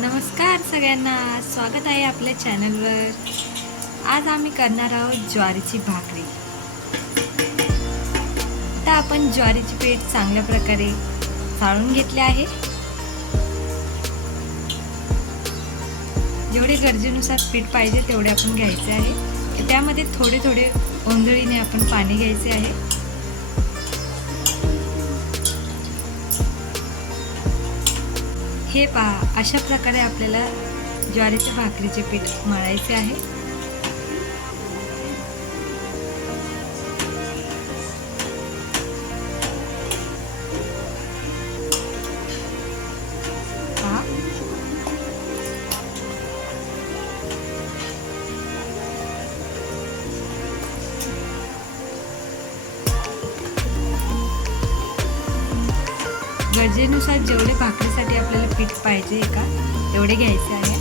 नमस्कार सगळ्यांना, स्वागत आहे आपल्या चॅनलवर। आज आम्ही करणार आहोत ज्वारीची भाकरी। आता आपण ज्वारीची पीठ चांगल्या प्रकारे चाळून घेतले आहे। जेवढे गरजेनुसार पीठ पाहिजे तेवढे आपण घ्यायचे आहे। त्यामध्ये थोडे थोडे ओंजळीने आपण पाणी घ्यायचे आहे। हे पहा, अशा प्रकारे आपल्याला ज्वारीच्या भाकरीचे पीठ मळायचे आहे। पहा, गरजेनुसार जेवढे भाकरीसाठी आपल्याला पीठ पाहिजे का तेवढे घ्यायचे आहे।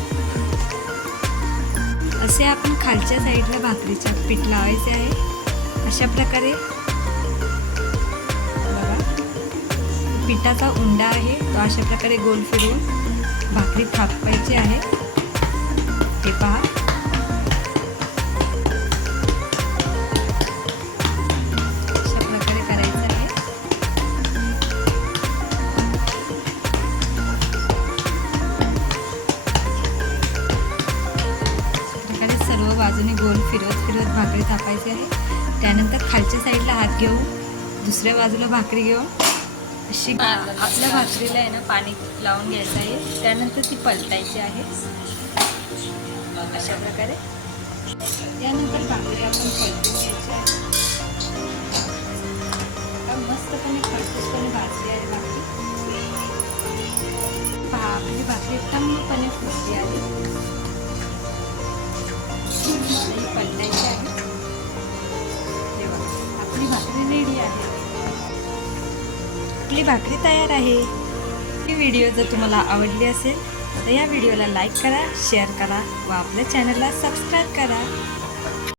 असे आपण खालच्या साईडला भाकरीच्या पीठ लावायचे आहे। अशा प्रकारे बघा, पिठाचा उंडा आहे तो अशा प्रकारे गोल फिरवून भाकरी थापायची आहे। हे पहा, अशा प्रकारे करायचं आहे। सर्व बाजूने गोल फिरवत भाकरी थापायची आहे। त्यानंतर खालच्या साईडला हात घेऊन दुसऱ्या बाजूला भाकरी घेऊन अशी आपल्या भाकरीला आहे ना पाणी लावून घ्यायचं आहे। त्यानंतर ती पलटायची आहे अशा प्रकारे। त्यानंतर भाकरी आपण पलटून घ्यायची आहे। मस्तपणे खरपूसपणे भाजली आहे भाकरी। पहा, आपली भाकरी एकदमपणे फुटली आहे। पलटायची आहे। आपली भाकरी रेडी आहे। आपली भाकरी तयार आहे। ही व्हिडिओ जर तुम्हाला आवडली असेल तर या व्हिडिओला लाईक करा, शेअर करा व आपल्या चॅनलला सबस्क्राईब करा।